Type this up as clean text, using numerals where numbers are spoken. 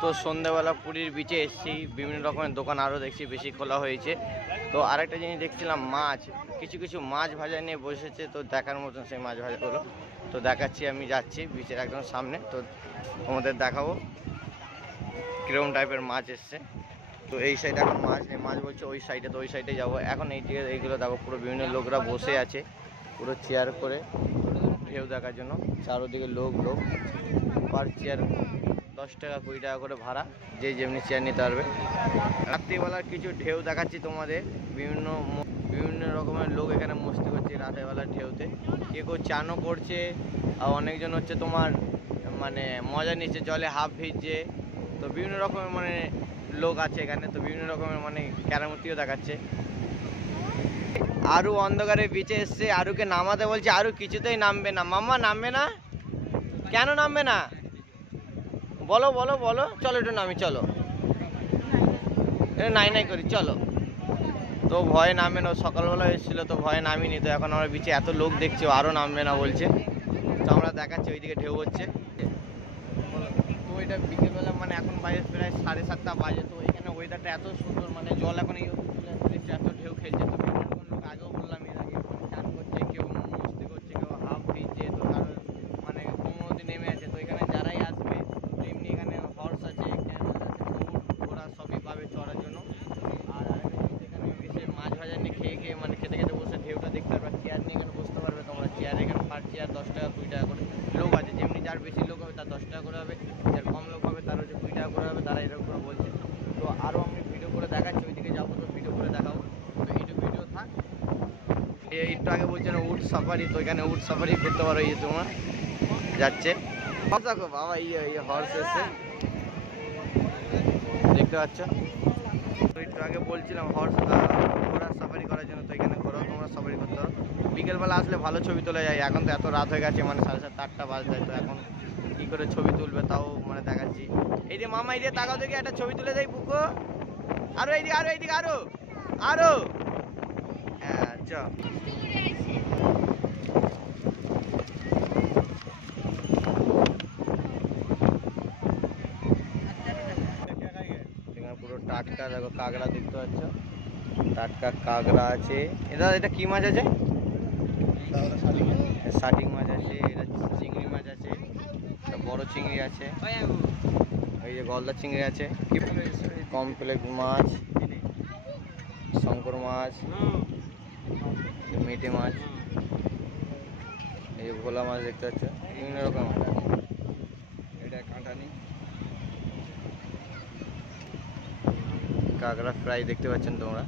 তো সন্ধ্যাবেলা পুরীর বিচে এসেছি, বিভিন্ন রকমের দোকান আরও দেখছি বেশি খোলা হয়েছে। তো আরেকটা জিনিস দেখছিলাম, মাছ, কিছু কিছু মাছ ভাজা নিয়ে বসেছে, তো দেখার মতন সেই মাছ ভাজাগুলো তো দেখাচ্ছি। আমি যাচ্ছি বিচের একদম সামনে, তো তোমাদের দেখাবো কীরকম টাইপের মাছ এসছে। তো এই সাইডে এখন মাছ নেই, মাছ বলছে ওই সাইডে, তো ওই সাইডে যাবো এখন। এইগুলো দেখো, পুরো বিভিন্ন লোকরা বসে আছে পুরো চেয়ার করে ঢেউ দেখার জন্য। চারোদিকে লোক, পার চেয়ার 10 টাকা 20 টাকা করে ভাড়া, যে যেমনি চেয়ার নিতে পারবে। রাত্রিবেলার কিছু ঢেউ দেখাচ্ছি তোমাদের। বিভিন্ন রকমের লোক এখানে মস্তি করছে রাতেরবেলার ঢেউতে। কেউ চানও করছে, আর অনেকজন হচ্ছে তোমার মানে মজা নিচ্ছে, জলে হাফ ভিজছে। তো বিভিন্ন রকমের মানে লোক আছে এখানে, তো বিভিন্ন রকমের মানে ক্যারামতিও দেখাচ্ছে। আরু অন্ধকারে বিচে এসছে, আরুকে নামাতে বলছে, আরু কিছুতেই নামবে না। মাম্মা নামবে না কেন? নামবে না বলো বলো বলো। চলো একটু নামি, চলো নাই করি, চলো। তো ভয়ে নামবে না, সকালবেলা এসেছিলো তো ভয়ে নামিনি। তো এখন আমরা বিচে এত লোক দেখছি, আরও নামবে না বলছে। তো আমরা দেখাচ্ছি ওইদিকে ঢেউ হচ্ছে। তো এটা বিকেলবেলা, মানে এখন বাজে প্রায় 7:30 বাজে। তো এখানে ওয়েদারটা এত সুন্দর, মানে জল এখন এই এত ঢেউ খেলছে। তো বিভিন্ন রকম লোক আগেও বললাম এর আগে, চান করছে, কেউ মস্তি করছে, কেউ হাফ দিচ্ছে, তো কারো মানে কোমরতে নেমে আছে। তো এখানে যারাই আসবে এমনি এখানে হর্স আছে, ক্যামেল আছে, উট ঘোড়া সবই পাবে চড়ার জন্য। আর আরেকটা জিনিস, এখানে এসে মাছ ভাজা নিয়ে খেয়ে মানে খেতে খেতে বসে ঢেউটা দেখতে পারবে। চেয়ার নিয়ে এখানে বসতে পারবে তোমরা। চেয়ার এখানে পার চেয়ার 10 টাকা 20 টাকা করে লোক আছে। যেমনি যার বেশি লোক হবে তার 10 টাকা করে হবে, যার কম লোক হবে তার হচ্ছে 20 টাকা করে হবে। তারা এরকম করে বলছে। তো আরও আমি ভিডিও করে দেখাচ্ছি, ওইদিকে যাবো তো ভিডিও করে দেখাবো। তো এইটুকু ভিডিও থাক। একটু আগে বলছে না উট সাফারি, তো এখানে উট সাফারি করতে পারো। এই যে তোমার যাচ্ছে দেখো বাবা, হর্স এসে দেখতে পাচ্ছ। তো একটু আগে বলছিলাম ঘোড়ার সাফারি করার জন্য, তো এখানে ঘোড়াও তোমরা সাফারি করতে পারো। বিকেলবেলা আসলে ভালো ছবি তোলা যায়। এখন তো এত রাত হয়ে গেছে, মানে 7:30 8টা বাজতে, তো এখন কী করে ছবি তুলবে তাও মানে দেখাচ্ছি। এই যে মামা, এই যে তাকাও দেখি, একটা ছবি তুলে দেয় বুকো। আরো এইদিকে, আরো এইদিকে, আরো আরো হ্যাঁ চ। পুরো টাটকা দেখো কাঁকড়া দেখতে পাচ্ছ, টাটকা কাঁকড়া আছে। এটা কি মাছ আছে? শাটিং মাছ আছে, এটা চিংড়ি মাছ আছে, বড় চিংড়ি আছে, এই যে গলদা চিংড়ি আছে, কমপ্লেট মাছ, শঙ্কর মাছ, মেটে মাছ, এই যে ভোলা মাছ দেখতে পাচ্ছ, বিভিন্ন রকম। এটা কাঁটানি কাঁকড়া ফ্রাই দেখতে পাচ্ছেন তোমরা।